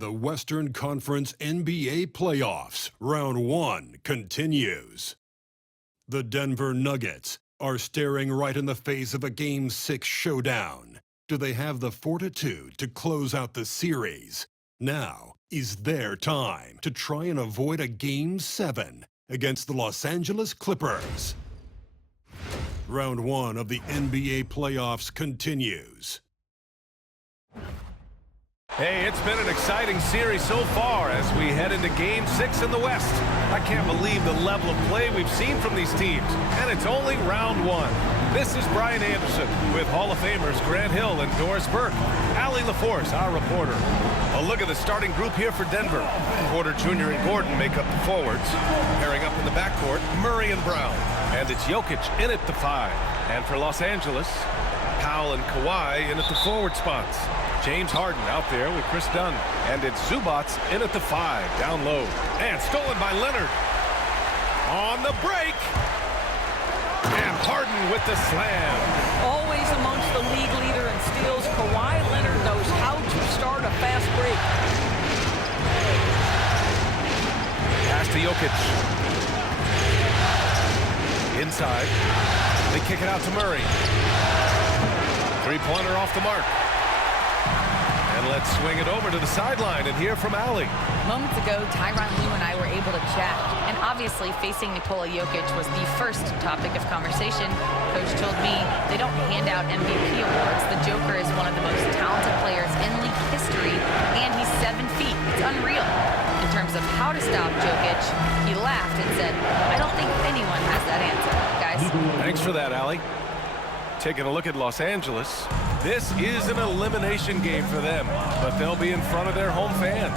The Western Conference NBA Playoffs, Round 1 continues. The Denver Nuggets are staring right in the face of a Game 6 showdown. Do they have the fortitude to close out the series? Now is their time to try and avoid a Game 7 against the Los Angeles Clippers. Round 1 of the NBA Playoffs continues. Hey, it's been an exciting series so far as we head into Game 6 in the West. I can't believe the level of play we've seen from these teams, and it's only round 1. This is Brian Anderson with Hall of Famers Grant Hill and Doris Burke. Allie LaForce, our reporter. A look at the starting group here for Denver. Porter Jr. and Gordon make up the forwards. Pairing up in the backcourt, Murray and Brown. And it's Jokic in at the 5. And for Los Angeles, Powell and Kawhi in at the forward spots. James Harden out there with Chris Dunn. And it's Zubac in at the 5, down low. And stolen by Leonard. On the break. And Harden with the slam. Always amongst the league leader in steals, Kawhi Leonard knows how to start a fast break. Pass to Jokic. Inside. They kick it out to Murray. Three-pointer off the mark. And let's swing it over to the sideline and hear from Allie. Moments ago, Tyronn Lue and I were able to chat. And obviously, facing Nikola Jokic was the first topic of conversation. Coach told me they don't hand out MVP awards. The Joker is one of the most talented players in league history, and he's 7 feet. It's unreal. In terms of how to stop Jokic, he laughed and said, I don't think anyone has that answer, guys. Thanks for that, Allie. Taking a look at Los Angeles, this is an elimination game for them, but they'll be in front of their home fans.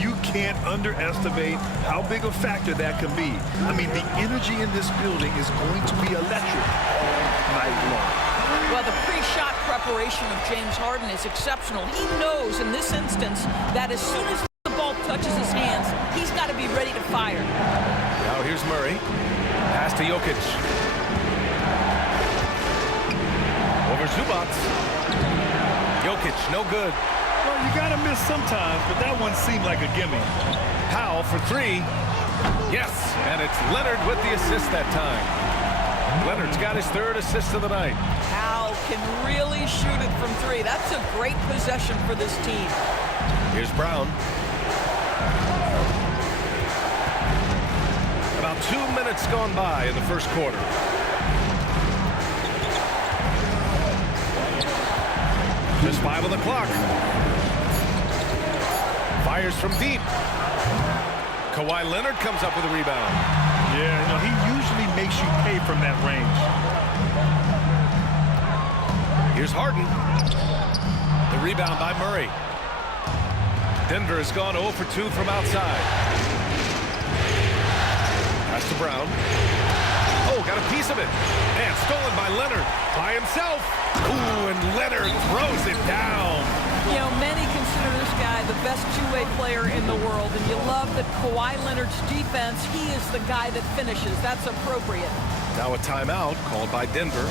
You can't underestimate how big a factor that can be. I mean, the energy in this building is going to be electric all night long. Well, the pre-shot preparation of James Harden is exceptional. He knows in this instance that as soon as the ball touches his hands, he's got to be ready to fire. Now here's Murray. Pass to Jokic. Over Zubac. Jokic, no good. Well, you got to miss sometimes, but that one seemed like a gimme. Powell for 3. Yes, and it's Leonard with the assist that time. Leonard's got his 3rd assist of the night. Powell can really shoot it from 3. That's a great possession for this team. Here's Brown. About 2 minutes gone by in the first quarter. Just 5 on the clock. Fires from deep. Kawhi Leonard comes up with a rebound. Yeah, you know, he usually makes you pay from that range. Here's Harden. The rebound by Murray. Denver has gone 0 for 2 from outside. Pass to Brown. Oh, got a piece of it. And stolen by Leonard. By himself. Ooh, and Leonard throws it down. You know, many consider this guy the best two-way player in the world, and you love that Kawhi Leonard's defense, he is the guy that finishes. That's appropriate. Now a timeout called by Denver.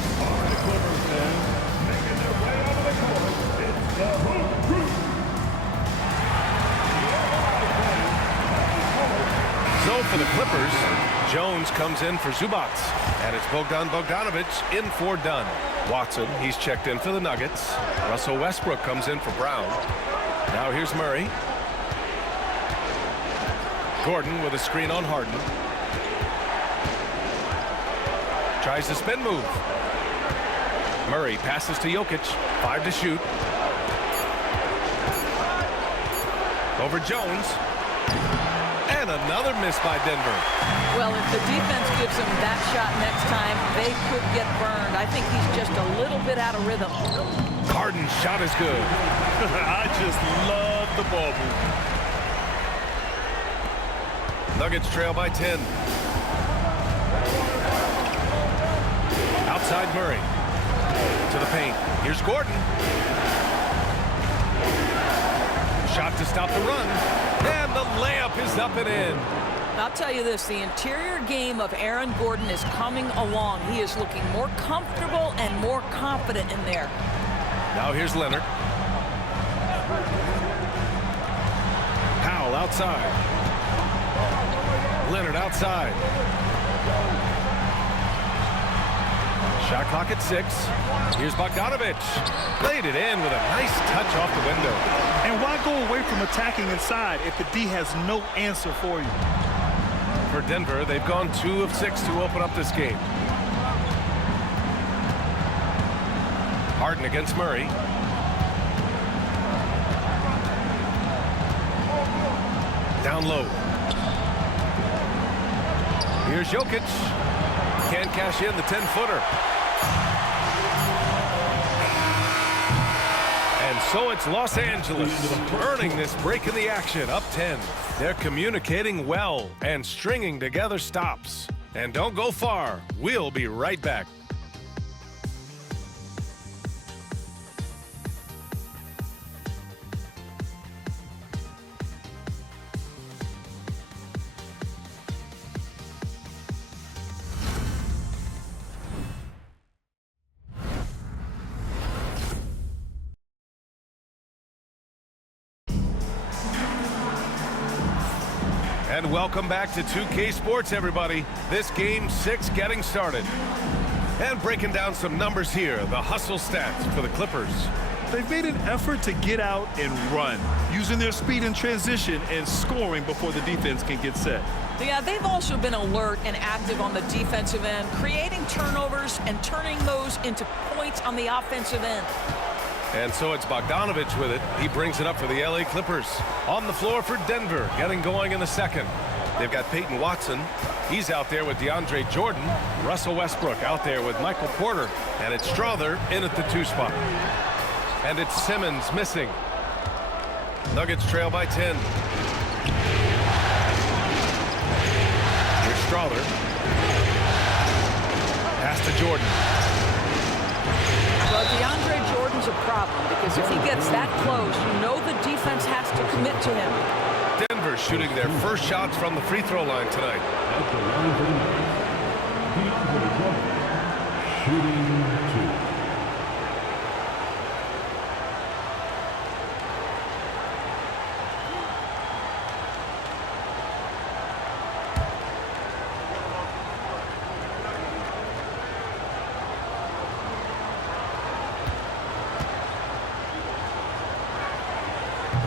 So for the Clippers, Jones comes in for Zubac. And it's Bogdan Bogdanovic in for Dunn. Watson, he's checked in for the Nuggets. Russell Westbrook comes in for Brown. Now here's Murray. Gordon with a screen on Harden. Tries the spin move. Murray passes to Jokic. 5 to shoot. Over Jones. And another miss by Denver. Well, if the defense gives him that shot next time, they could get burned. I think he's just a little bit out of rhythm. Harden's shot is good. I just love the ball move. Nuggets trail by 10. Outside Murray. To the paint. Here's Gordon. Shot to stop the run. And the layup is up and in. I'll tell you this, the interior game of Aaron Gordon is coming along. He is looking more comfortable and more confident in there. Now here's Leonard. outside. Leonard outside. Shot clock at 6. Here's Bogdanovic. Played it in with a nice touch off the window. And why go away from attacking inside if the D has no answer for you? For Denver, they've gone 2 of 6 to open up this game. Harden against Murray. Down low. Here's Jokic. Can't cash in the 10-footer. And so it's Los Angeles earning this break in the action, up 10. They're communicating well and stringing together stops. And don't go far. We'll be right back. And welcome back to 2K Sports, everybody. This game 6 getting started. And breaking down some numbers here, the hustle stats for the Clippers. They've made an effort to get out and run, using their speed in transition and scoring before the defense can get set. Yeah, they've also been alert and active on the defensive end, creating turnovers and turning those into points on the offensive end. And so it's Bogdanovic with it. He brings it up for the LA Clippers. On the floor for Denver, getting going in the second. They've got Peyton Watson. He's out there with DeAndre Jordan. Russell Westbrook out there with Michael Porter. And it's Strother in at the 2 spot. And it's Simmons missing. Nuggets trail by 10. Here's Strother. Pass to Jordan. Well, DeAndre Jordan's a problem because if he gets that close, you know the defense has to commit to him. Denver shooting their first shots from the free throw line tonight. Shooting 2.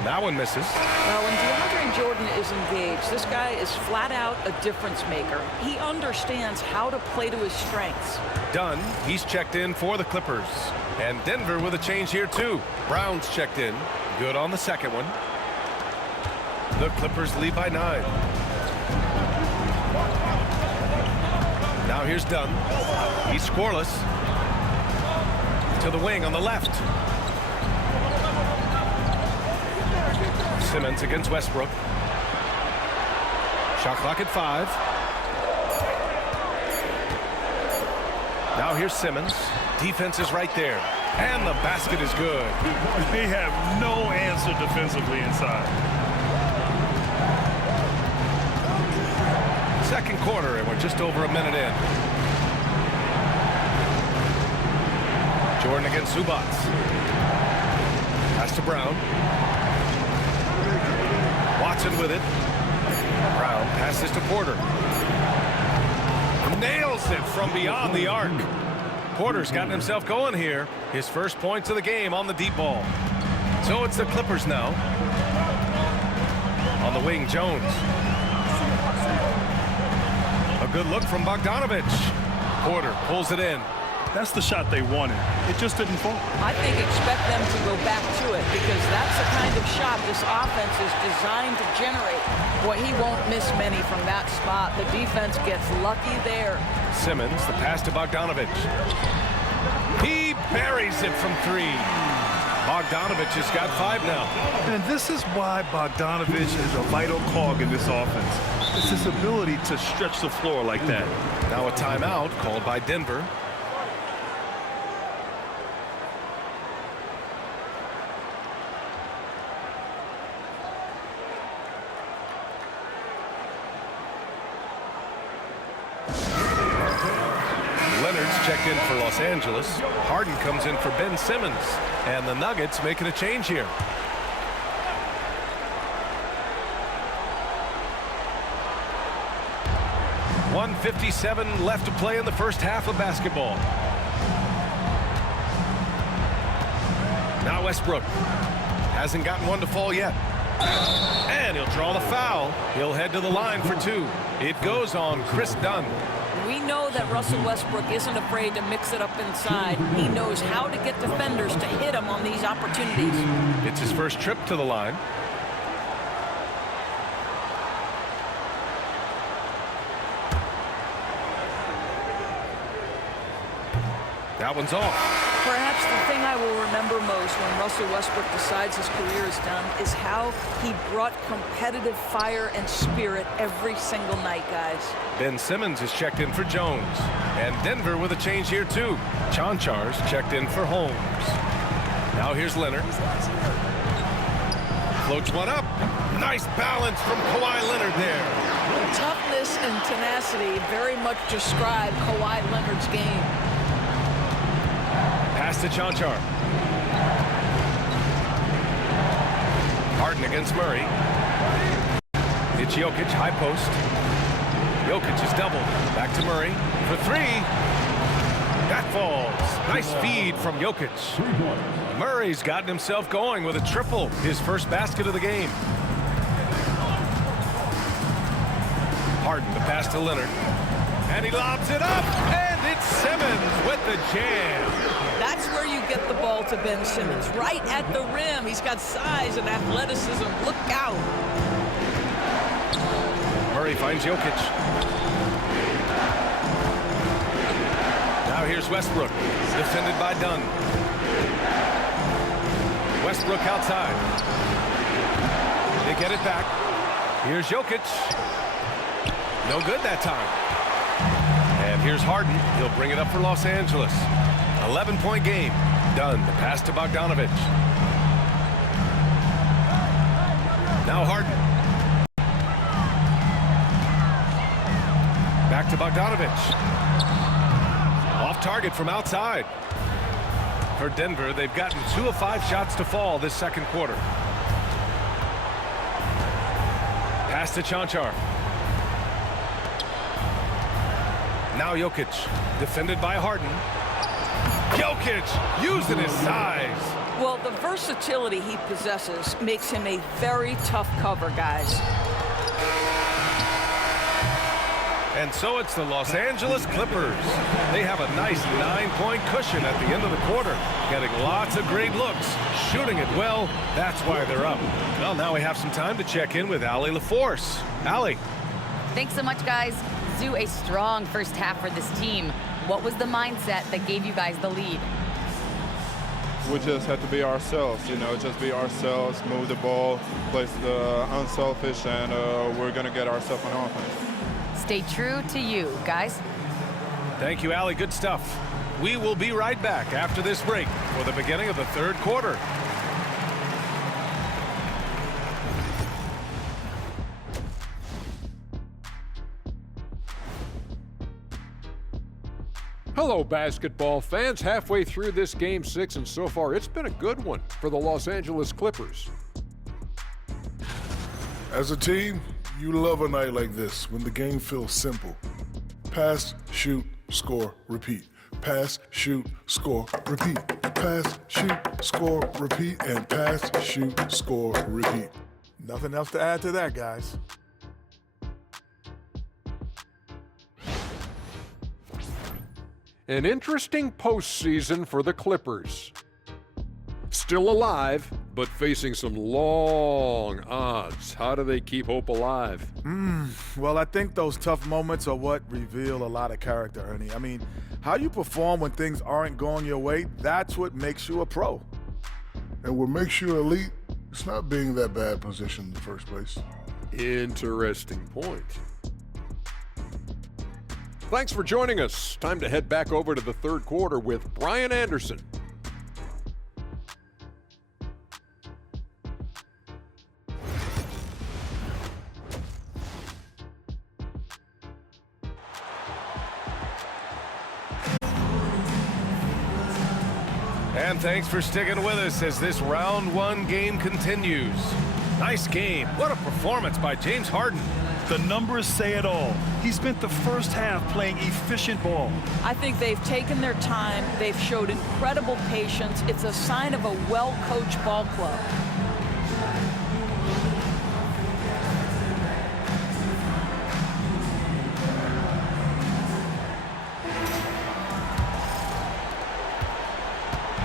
That one misses. Well, when DeAndre Jordan is engaged, this guy is flat out a difference maker. He understands how to play to his strengths. Dunn, he's checked in for the Clippers. And Denver with a change here too. Brown's checked in. Good on the second one. The Clippers lead by 9. Now here's Dunn. He's scoreless. To the wing on the left. Simmons against Westbrook. Shot clock at 5. Now here's Simmons. Defense is right there. And the basket is good. They have no answer defensively inside. Second quarter, and we're just over a minute in. Jordan against Zubac. Pass to Brown. Watson with it. Brown passes to Porter. Nails it from beyond the arc. Porter's gotten himself going here. His first points of the game on the deep ball. So it's the Clippers now. On the wing, Jones. A good look from Bogdanovic. Porter pulls it in. That's the shot they wanted. It just didn't fall. I think expect them to go back to it because that's the kind of shot this offense is designed to generate. Boy, he won't miss many from that spot. The defense gets lucky there. Simmons, the pass to Bogdanovic. He buries it from 3. Bogdanovic has got 5 now. And this is why Bogdanovic is a vital cog in this offense. It's his ability to stretch the floor like that. Now a timeout called by Denver. Leonard's checked in for Los Angeles. Harden comes in for Ben Simmons. And the Nuggets making a change here. 1:57 left to play in the first half of basketball. Now Westbrook hasn't gotten one to fall yet. And he'll draw the foul. He'll head to the line for two. It goes on Chris Dunn. We know that Russell Westbrook isn't afraid to mix it up inside. He knows how to get defenders to hit him on these opportunities. It's his first trip to the line. That one's off. Perhaps the thing I will remember most when Russell Westbrook decides his career is done is how he brought competitive fire and spirit every single night, guys. Ben Simmons is checked in for Jones. And Denver with a change here, too. Chanchar's checked in for Holmes. Now here's Leonard. Floats one up. Nice balance from Kawhi Leonard there. Toughness and tenacity very much describe Kawhi Leonard's game. Pass to Chanchar. Harden against Murray. It's Jokic, high post. Jokic is doubled. Back to Murray for three. That falls. Nice feed from Jokic. Murray's gotten himself going with a triple. His first basket of the game. Harden, the pass to Leonard. And he lobs it up. And it's Simmons with the jam. That's where you get the ball to Ben Simmons, right at the rim. He's got size and athleticism. Look out. Murray finds Jokic. Now here's Westbrook, defended by Dunn. Westbrook outside. They get it back. Here's Jokic. No good that time. And here's Harden. He'll bring it up for Los Angeles. 11-point game. Dunn, the pass to Bogdanovic. Now Harden. Back to Bogdanovic. Off target from outside. For Denver, they've gotten 2 of 5 shots to fall this second quarter. Pass to Chanchar. Now Jokic, defended by Harden. Jokic using his size. Well, the versatility he possesses makes him a very tough cover, guys. And so it's the Los Angeles Clippers. They have a nice 9-point cushion at the end of the quarter, getting lots of great looks, shooting it well. That's why they're up. Well, now we have some time to check in with Allie LaForce. Allie. Thanks so much, guys. Zoo, a strong first half for this team. What was the mindset that gave you guys the lead? We just had to be ourselves, just be ourselves, move the ball, play unselfish, and we're going to get ourselves on offense. Stay true to you, guys. Thank you, Allie. Good stuff. We will be right back after this break for the beginning of the third quarter. Hello, basketball fans. Halfway through this Game 6, and so far it's been a good one for the Los Angeles Clippers. As a team, you love a night like this when the game feels simple. Pass, shoot, score, repeat. Pass, shoot, score, repeat. Pass, shoot, score, repeat, and pass, shoot, score, repeat. Nothing else to add to that, guys. An interesting postseason for the Clippers. Still alive, but facing some long odds. How do they keep hope alive? Well, I think those tough moments are what reveal a lot of character, Ernie. I mean, how you perform when things aren't going your way, that's what makes you a pro. And what makes you elite, it's not being in that bad position in the first place. Interesting point. Thanks for joining us. Time to head back over to the third quarter with Brian Anderson. And thanks for sticking with us as this round one game continues. Nice game. What a performance by James Harden. The numbers say it all. He spent the first half playing efficient ball. I think they've taken their time. They've showed incredible patience. It's a sign of a well-coached ball club.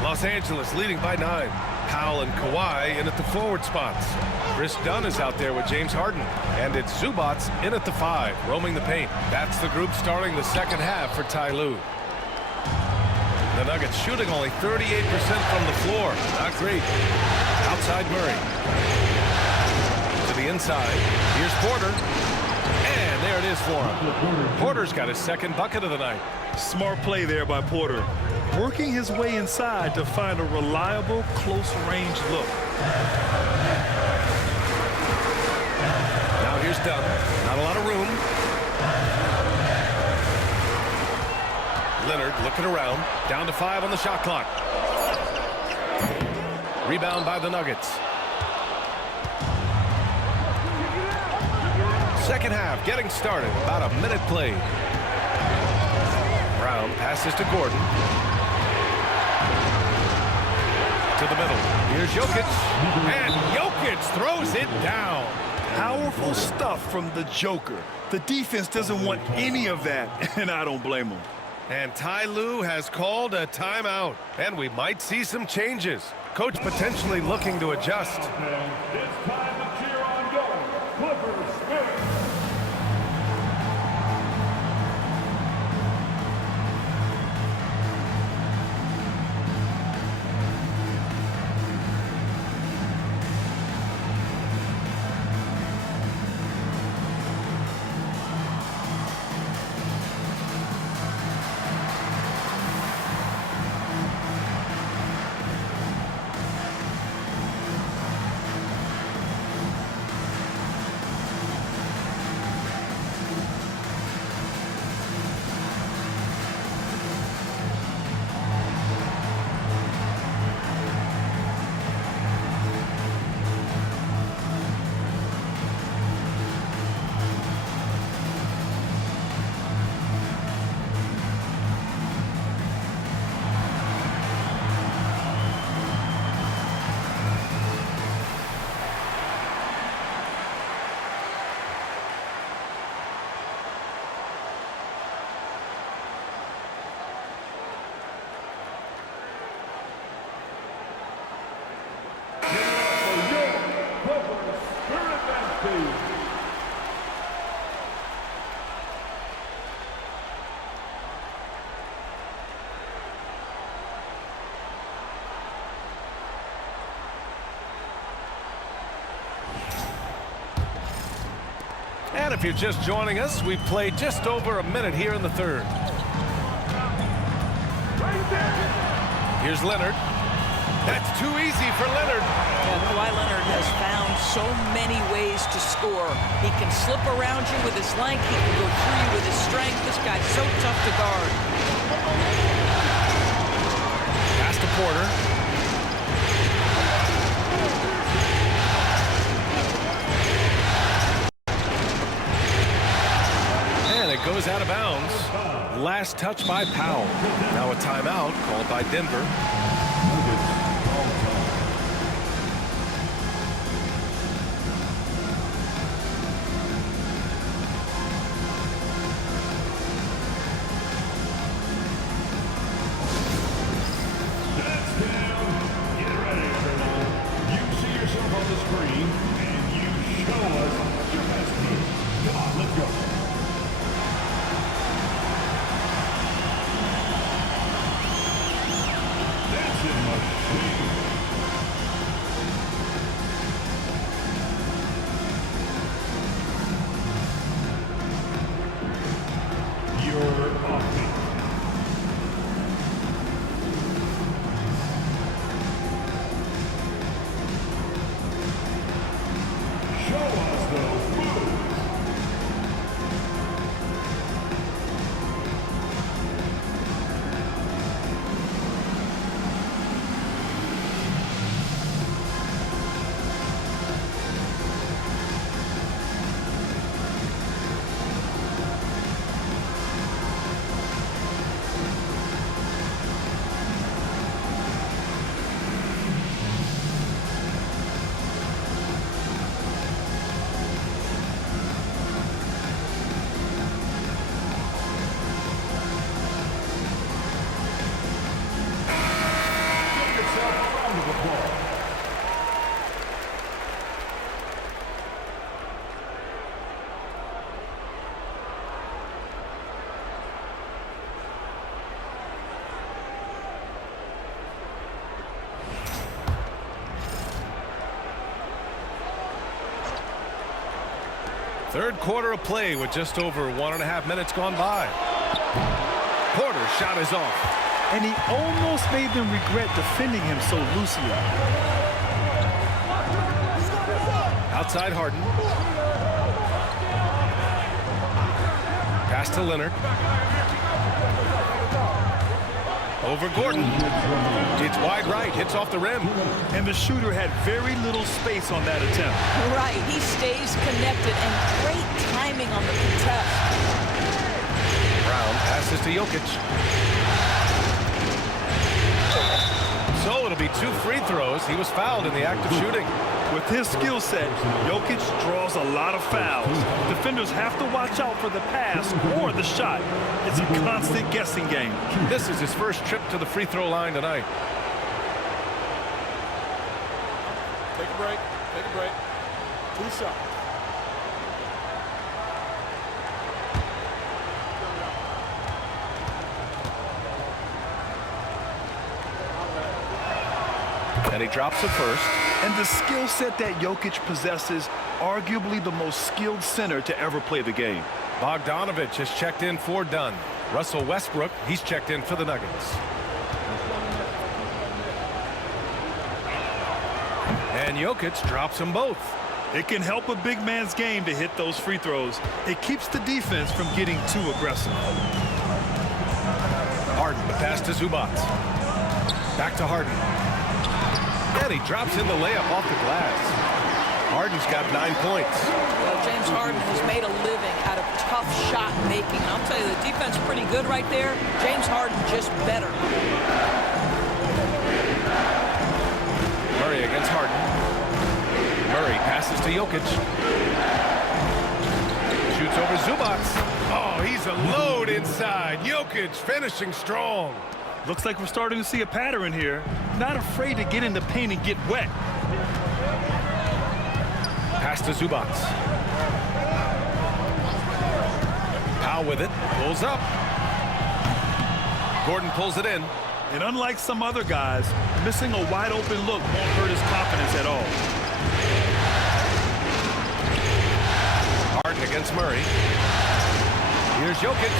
Los Angeles leading by 9. Powell and Kawhi in at the forward spots. Chris Dunn is out there with James Harden. And it's Zubats in at the 5, roaming the paint. That's the group starting the second half for Ty Lue. The Nuggets shooting only 38% from the floor. Not great. Outside Murray. To the inside. Here's Porter. And there it is for him. Porter's got his second bucket of the night. Smart play there by Porter. Working his way inside to find a reliable, close-range look. Now here's Dunn. Not a lot of room. Leonard looking around. Down to 5 on the shot clock. Rebound by the Nuggets. Second half getting started. About a minute played. Brown passes to Gordon. To the middle. Here's Jokic. And Jokic throws it down. Powerful stuff from the Joker. The defense doesn't want any of that, and I don't blame them. And Ty Lue has called a timeout. And we might see some changes. Coach potentially looking to adjust. It's time to cheer on going. Clippers win. And if you're just joining us, we've played just over a minute here in the third. Here's Leonard. That's too easy for Leonard. Yeah, Kawhi Leonard has found so many ways to score. He can slip around you with his length. He can go through you with his strength. This guy's so tough to guard. Pass to Porter. And it goes out of bounds. Last touch by Powell. Now a timeout called by Denver. Third quarter of play with just over 1.5 minutes gone by. Porter's shot is off. And he almost made them regret defending him so loosely. Outside Harden. Pass to Leonard. Over Gordon. It's wide right, hits off the rim. And the shooter had very little space on that attempt. Right, he stays connected and great timing on the contest. Brown passes to Jokic. So it'll be 2 free throws. He was fouled in the act of shooting. With his skill set, Jokic draws a lot of fouls. Defenders have to watch out for the pass or the shot. It's a constant guessing game. This is his first trip to the free throw line tonight. Take a break. Take a break. 2 shots. And he drops it first. And the skill set that Jokic possesses, arguably the most skilled center to ever play the game. Bogdanovich has checked in for Dunn. Russell Westbrook, he's checked in for the Nuggets. And Jokic drops them both. It can help a big man's game to hit those free throws. It keeps the defense from getting too aggressive. Harden, the pass to Zubac. Back to Harden. And he drops in the layup off the glass. Harden's got 9 points. Well, James Harden has made a living out of tough shot making. I'll tell you, the defense is pretty good right there. James Harden just better. Murray against Harden. Murray passes to Jokic. Shoots over Zubac. Oh, he's a load inside. Jokic finishing strong. Looks like we're starting to see a pattern here. Not afraid to get in the paint and get wet. Pass to Zubac. Powell with it. Pulls up. Gordon pulls it in. And unlike some other guys, missing a wide open look won't hurt his confidence at all. Harden against Murray. Here's Jokic.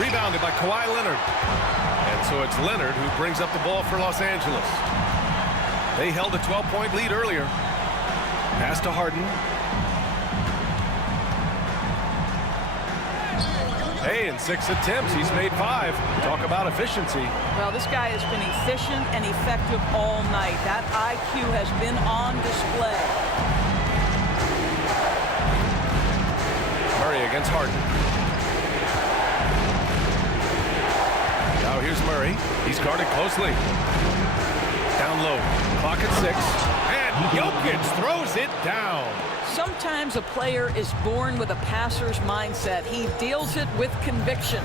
Rebounded by Kawhi Leonard. And so it's Leonard who brings up the ball for Los Angeles. They held a 12-point lead earlier. Pass to Harden. Hey, in 6 attempts, he's made 5. Talk about efficiency. Well, this guy has been efficient and effective all night. That IQ has been on display. Murray against Harden. Now here's Murray. He's guarded closely. Down low. Clock at 6. And Jokic throws it down. Sometimes a player is born with a passer's mindset. He deals it with conviction.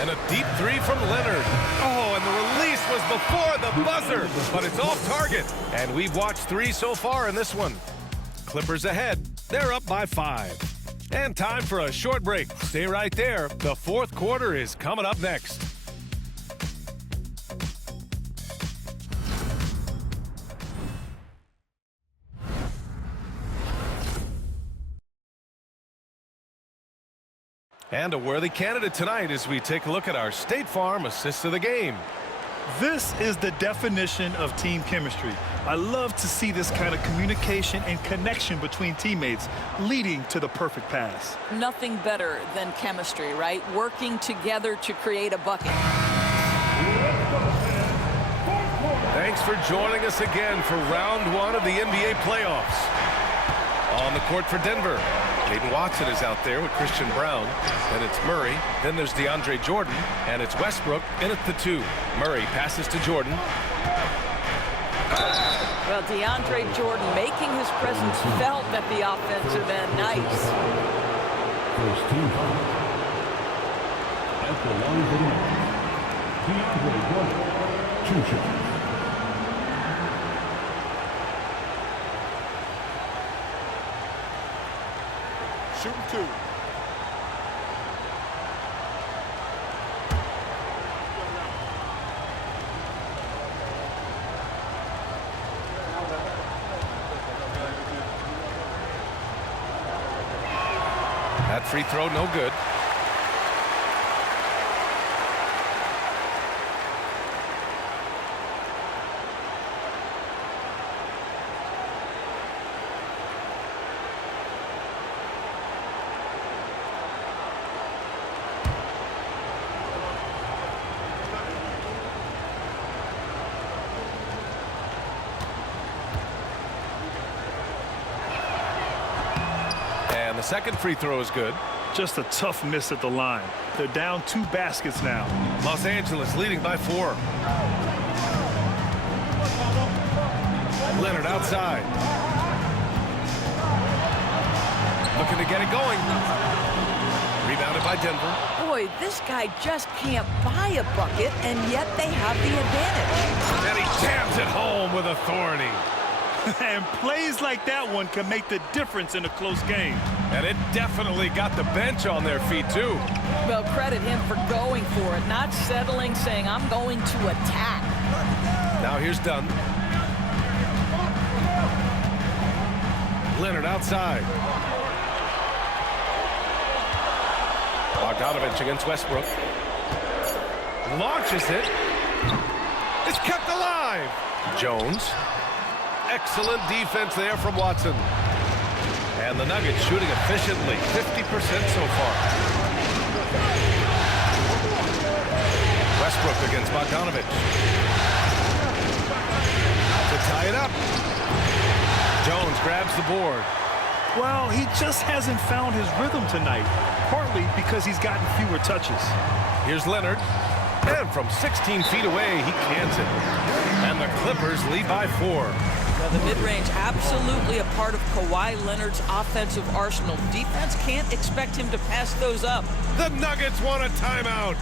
And a deep 3 from Leonard. Oh, and the release was before the buzzer, but it's off target. And we've watched 3 so far in this one. Clippers ahead. They're up by 5. And time for a short break. Stay right there. The fourth quarter is coming up next. And a worthy candidate tonight as we take a look at our State Farm assist of the game. This is the definition of team chemistry. I love to see this kind of communication and connection between teammates leading to the perfect pass. Nothing better than chemistry, right? Working together to create a bucket. Thanks for joining us again for round 1 of the NBA playoffs. On the court for Denver, Jaden Watson is out there with Christian Brown. Then it's Murray. Then there's DeAndre Jordan. And it's Westbrook in at the 2. Murray passes to Jordan. Well, DeAndre Jordan making his presence felt at the offensive end. Nice. First team foul. At the line of the DeAndre Jordan. 2 shots. Shooting 2. That free throw, no good. And the second free throw is good. Just a tough miss at the line. They're down 2 baskets now. Los Angeles leading by 4. Leonard outside. Looking to get it going. Rebounded by Denver. Boy, this guy just can't buy a bucket, and yet they have the advantage. And he jams it home with authority. And plays like that one can make the difference in a close game. And it definitely got the bench on their feet, too. Well, credit him for going for it, not settling, saying, I'm going to attack. Now here's Dunn. Leonard outside. Bogdanovich against Westbrook. Launches it. It's kept alive. Jones. Excellent defense there from Watson. And the Nuggets shooting efficiently, 50% so far. Westbrook against Bogdanovich. To tie it up. Jones grabs the board. Well, he just hasn't found his rhythm tonight, partly because he's gotten fewer touches. Here's Leonard. And from 16 feet away, he cans it. And the Clippers lead by 4. Well, the mid-range absolutely a part of Kawhi Leonard's offensive arsenal. Defense can't expect him to pass those up. The Nuggets want a timeout.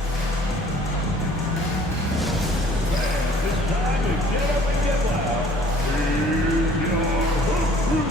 It's time to get up and get loud. Here's your hoop.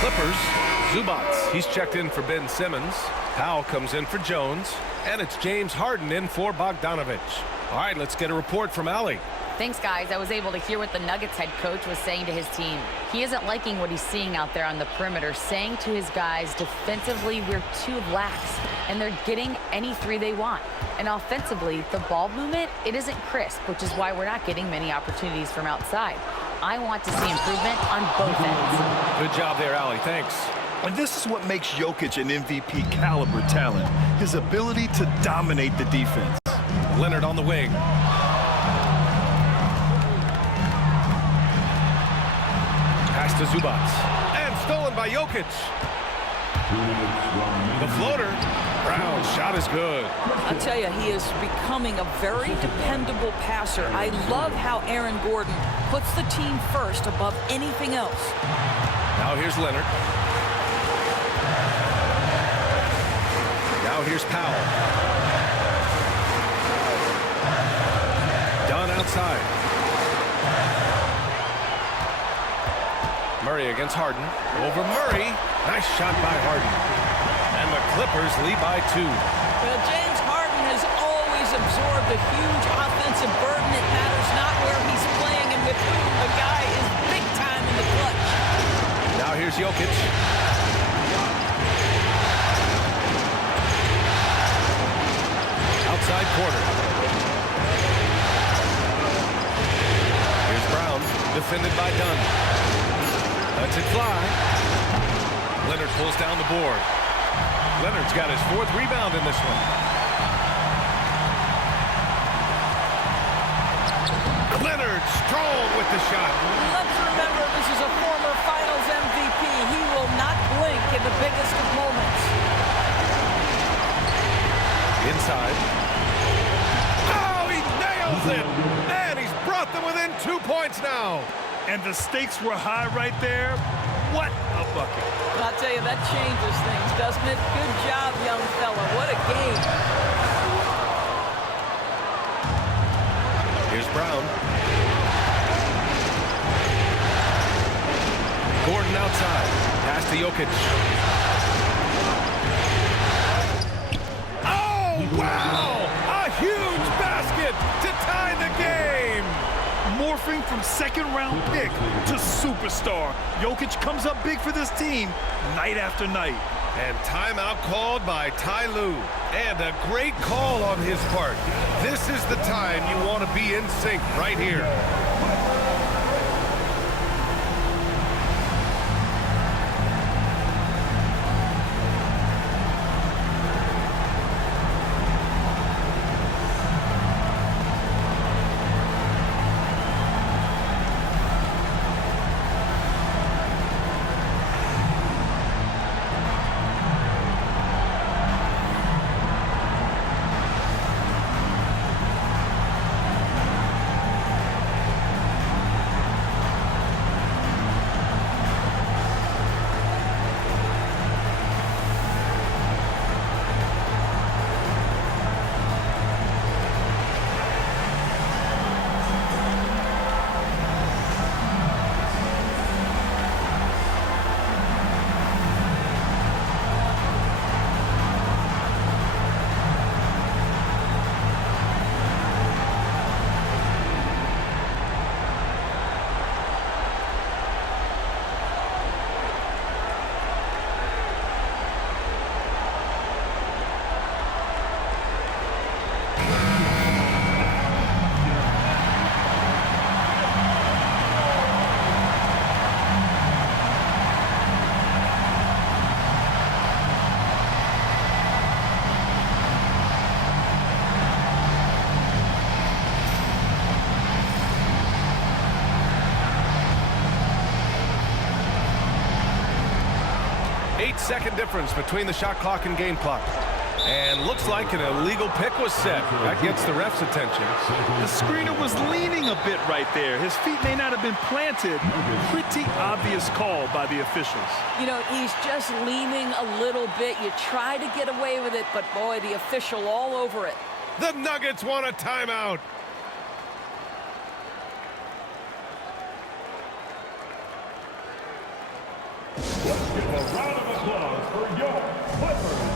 Clippers, Zubats. He's checked in for Ben Simmons. Powell comes in for Jones. And it's James Harden in for Bogdanovich. All right, let's get a report from Allie. Thanks, guys. I was able to hear what the Nuggets head coach was saying to his team. He isn't liking what he's seeing out there on the perimeter, saying to his guys, defensively, we're too lax, and they're getting any three they want. And offensively, the ball movement, it isn't crisp, which is why we're not getting many opportunities from outside. I want to see improvement on both ends. Good job there, Allie. Thanks. And this is what makes Jokic an MVP caliber talent, his ability to dominate the defense. Leonard on the wing. Pass to Zubats. And stolen by Jokic. The floater. Brown's shot is good. I'll tell you, he is becoming a very dependable passer. I love how Aaron Gordon puts the team first above anything else. Now here's Leonard. Now here's Powell. Dunn outside. Murray against Harden. Over Murray. Nice shot by Harden. And the Clippers lead by 2. Well, James Harden has always absorbed a huge offensive burden. It matters not where he's playing and with whom. The guy is big time in the clutch. Now here's Jokic. Outside corner. defended by Dunn. Lets it fly. Leonard pulls down the board. Leonard's got his 4th rebound in this one. Leonard strong with the shot. Let's remember this is a former Finals MVP. He will not blink in the biggest of moments. Inside. Oh, he nails it! And he's brought them within 2 points now. And the stakes were high right there. What a bucket. I'll tell you, that changes things, doesn't it? Good job, young fella. What a game. Here's Brown. Gordon outside. Pass to Jokic. Oh, wow! A huge basket to tie the game! Morphing from second-round pick to superstar. Jokic comes up big for this team night after night. And timeout called by Ty Lue. And a great call on his part. This is the time you want to be in sync right here. Second difference between the shot clock and game clock. And looks like an illegal pick was set. That gets the ref's attention. The screener was leaning a bit right there. His feet may not have been planted. Pretty obvious call by the officials. You know, he's just leaning a little bit. You try to get away with it, but boy, the official all over it. The Nuggets want a timeout. Let's give a round of applause for your Clippers.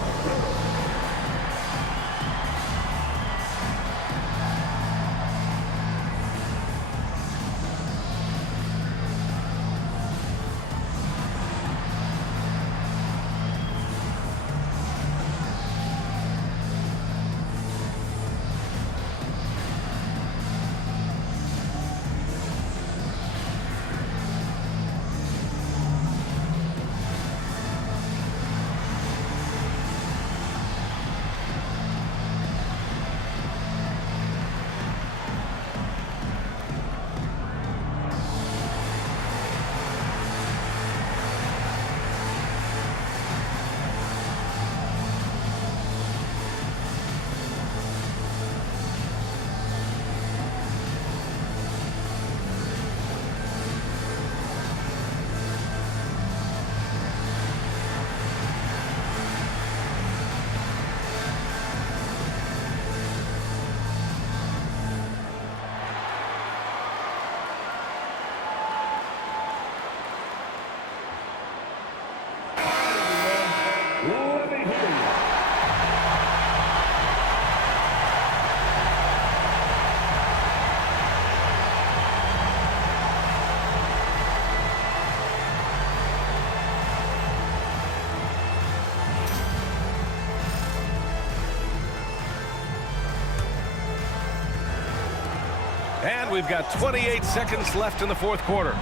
And we've got 28 seconds left in the fourth quarter.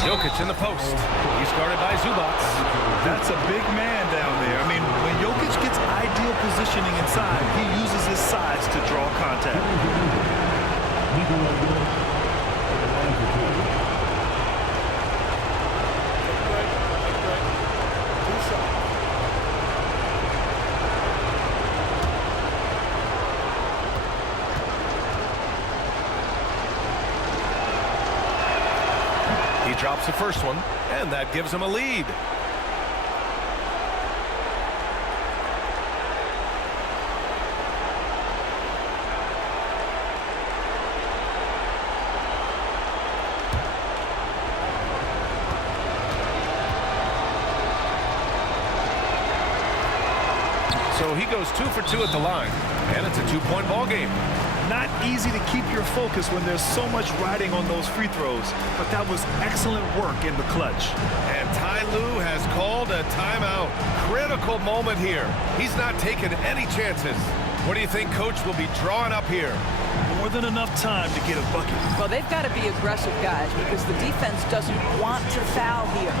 Jokic in the post. He's guarded by Zubac. That's a big man down there. I mean, when Jokic gets ideal positioning inside, he uses his size to draw contact. He drops the first one, and that gives him a lead. So he goes 2 for 2 at the line, and it's a 2-point ball game. Not easy to keep your focus when there's so much riding on those free throws, but that was excellent work in the clutch. And Ty Lue has called a timeout. Critical moment here. He's not taking any chances. What do you think Coach will be drawing up here? More than enough time to get a bucket. Well, they've got to be aggressive, guys, because the defense doesn't want to foul here.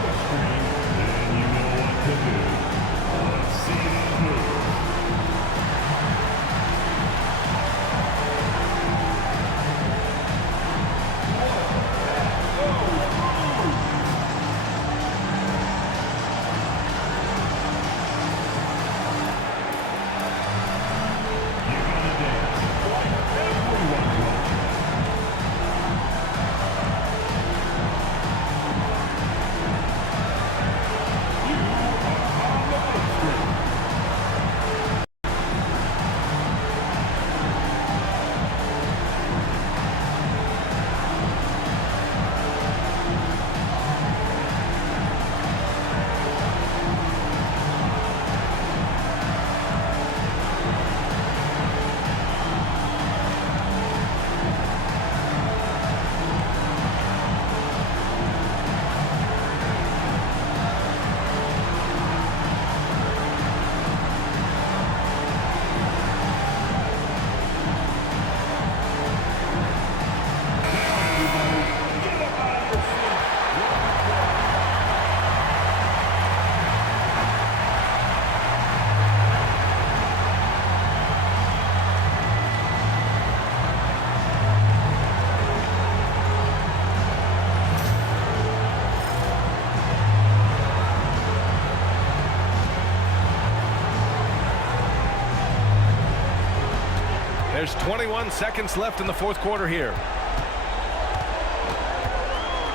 There's 21 seconds left in the fourth quarter here.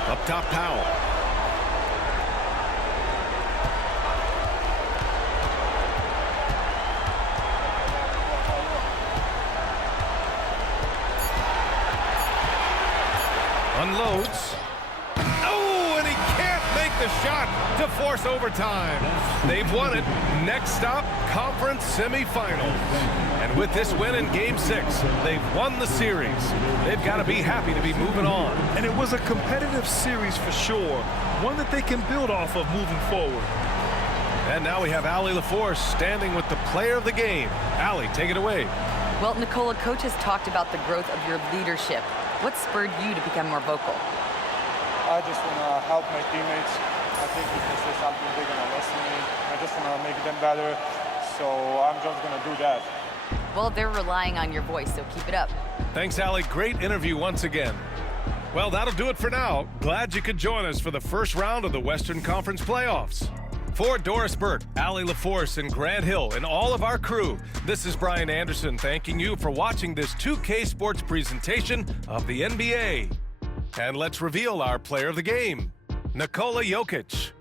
Up top, Powell. Unloads. Oh, and he can't make the shot to force overtime. They've won it. Next stop, conference semifinals. And with this win in Game 6, they've won the series. They've got to be happy to be moving on. And it was a competitive series for sure, one that they can build off of moving forward. And now we have Allie LaForce standing with the player of the game. Allie, take it away. Well, Nikola, Coach has talked about the growth of your leadership. What spurred you to become more vocal? I just want to help my teammates. I think if they say something, they're going to listen to me. I just want to make them better, so I'm just going to do that. Well, they're relying on your voice, so keep it up. Thanks, Allie. Great interview once again. Well, that'll do it for now. Glad you could join us for the first round of the Western Conference playoffs. For Doris Burke, Allie LaForce, and Grant Hill, and all of our crew, this is Brian Anderson thanking you for watching this 2K Sports presentation of the NBA. And let's reveal our player of the game, Nikola Jokic.